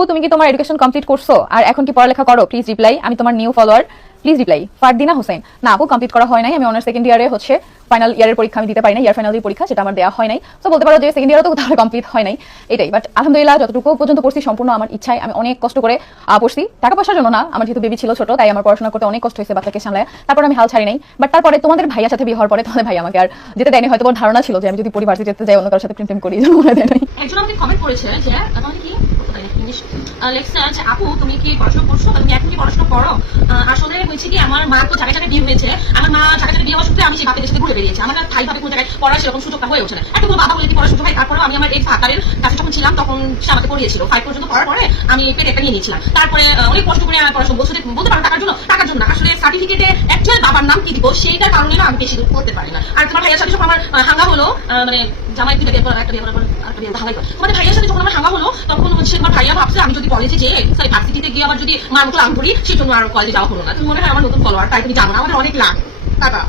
আপু তুমি কি তোমার এডুকেশন কমপ্লিট করছো আর এখন কি পড়ালেখা করো? Please reply. আমি তোমার new follower, please reply. Fardina Hossain, না আপু কমপ্লিট করা হয় নাই। আমি অনার্স সেকেন্ড ইয়ারে ফাইনাল ইয়ারের পরীক্ষা আমি দিতে পারি না, ইয়ার ফাইনাল পরীক্ষা সেটা আমার দেওয়া হয় নাই। তো বলতে পারো যে সেকেন্ড ইয়ারও তো তাহলে কমপ্লিট হয় নাই, এটাই। বাট আলহামদুলিল্লাহ যতটুকু পর্যন্ত পড়ছি সম্পূর্ণ আমার ইচ্ছায়। আমি অনেক কষ্ট করে পড়ছি, টাকা পয়সার জন্য না, আমার যেহেতু বেবি ছিল ছোট তাই আমার পড়াশোনা করতে অনেক কষ্ট হয়েছে বাচ্চাকে সামলায়। তারপর আমি হাল ছাড়ি নাই। বাট তারপরে তোমাদের ভাইয়ার সাথে বিয়ে হওয়ার পরে তোমাদের ভাই আমাকে আর যেতে দেয়নি। হয়তো ধারণা ছিল যে আমি যদি পরিবার যেতে যাই অন্য কারোর সাথে প্রেম করি, মনে দেয় নাই। একজন আমাকে কমেন্ট করেছে যে কি লেখছে যে আপু তুমি কি পড়াশোনা করছো, তুমি এখন কি পড়াশোনা করো? আসলে হয়েছে কি আমার মা তো জায়গায় জায়গায় বিয়ে হয়েছে। আমার মা জায়গায় জায়গায় বিয়ে হওয়ার সূত্রে আমি সেই বাপের সাথে ঘুরে বেরিয়েছি। আমার স্থায়ী ভাবে কোনো জায়গায় পড়ার সেরকম সুযোগটা হয়ে ওঠে না। একটা কোনো বাবা বলে কি পড়ার সুযোগ হয়? তারপরে আমি আমার এই ফাদারের কাছে যখন ছিলাম তখন সে আমাকে পড়িয়েছিল। 5 পর্যন্ত পড়ার পরে আমি পেটে একটা নিয়ে নিয়েছিলাম। তারপরে অনেক কষ্ট করে আমার পড়াশোনা বলতে পারো টাকার জন্য আসলে সার্টিফিকেটে অ্যাকচুয়াল বাবার নাম কি দিব সেইটার কারণে না আমি বেশি দূর করতে পারি না। আর তোমার ভাইয়ের সাথে যখন আমার হাঙ্গা হলো, মানে জামাই দিতে বিয়ে করার একটা বিয়ে করার একটা বিয়ে ভাঙাই, তোমাদের ভাইয়ের সাথে যখন আমার হাঙ্গা হলো তখন হচ্ছে তোমার ভাইয়া ভাবছে আমি যদি কলেজে যে ভার্সিটিতে গিয়ে আবার যদি মার মতো আম ধরি সেই জন্য আর কলেজে যাওয়া হলো না। তুমি মনে হয় আমার নতুন ফলোয়ার, তাই তুমি জানো না আমাদের অনেক লাভ। টাটা।